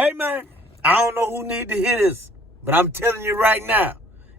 Hey, man, I don't know who need to hear this, but I'm telling you right now,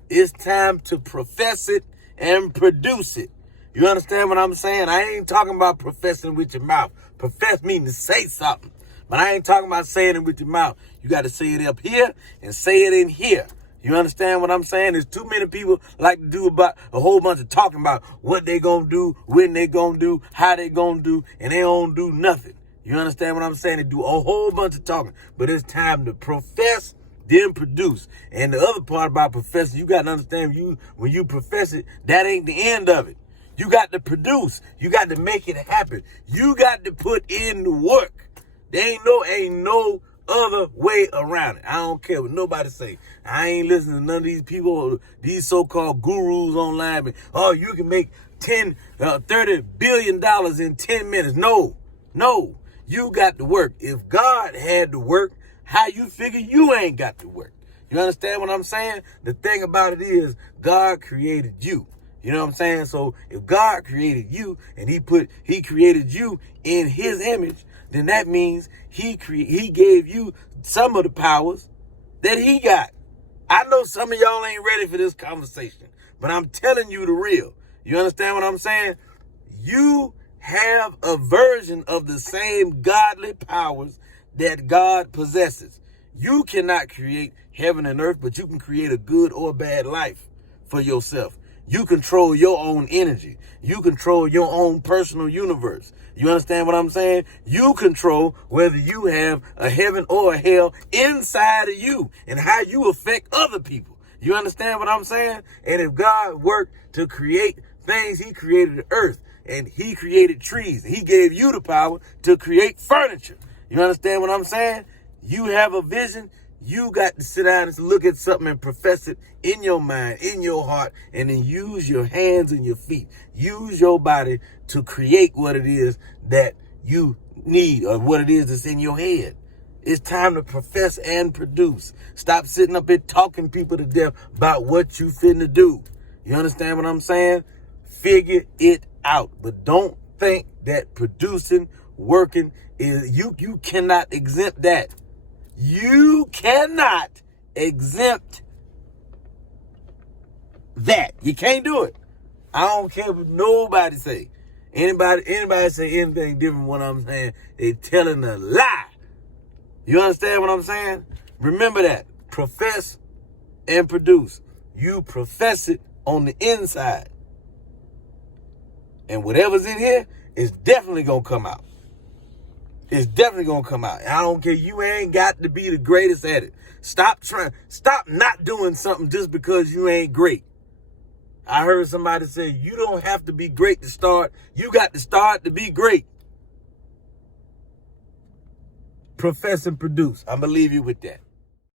it's time to profess it and produce it. You understand what I'm saying? I ain't talking about professing with your mouth. Profess means to say something. But I ain't talking about saying it with your mouth. You got to say it up here and say it in here. You understand what I'm saying? There's too many people like to do about a whole bunch of talking about what they gonna do, when they gonna do, how they gonna do, and they don't do nothing. You understand what I'm saying? They do a whole bunch of talking, but it's time to profess, then produce. And the other part about professing, you got to understand, when you profess it, that ain't the end of it. You got to produce. You got to make it happen. You got to put in the work. There ain't no other way around it. I don't care what nobody say. I ain't listening to none of these people, these so-called gurus online. But, oh, you can make $30 billion in 10 minutes. No. You got to work. If God had to work, how you figure you ain't got to work? You understand what I'm saying? The thing about it is God created you. You know what I'm saying? So if God created you and he created you in his image, then that means he gave you some of the powers that he got. I know some of y'all ain't ready for this conversation, but I'm telling you the real. You understand what I'm saying? You have a version of the same godly powers that God possesses. You cannot create heaven and earth, but you can create a good or bad life for yourself. You control your own energy. You control your own personal universe. You understand what I'm saying? You control whether you have a heaven or a hell inside of you and how you affect other people. You understand what I'm saying? And if God worked to create things, he created the earth and he created trees. He gave you the power to create furniture. You understand what I'm saying? You have a vision. You got to sit down and look at something and profess it in your mind, in your heart, and then use your hands and your feet. Use your body to create what it is that you need or what it is that's in your head. It's time to profess and produce. Stop sitting up here talking people to death about what you finna do. You understand what I'm saying? Figure it out. But don't think that producing, working, you cannot exempt that. You cannot exempt that. You can't do it. I don't care what nobody say. Anybody say anything different from what I'm saying, they telling a lie. You understand what I'm saying? Remember that. Profess and produce. You profess it on the inside. And whatever's in here is definitely going to come out. It's definitely going to come out. I don't care. You ain't got to be the greatest at it. Stop not doing something just because you ain't great. I heard somebody say, you don't have to be great to start. You got to start to be great. Profess and produce. I'm going to leave you with that.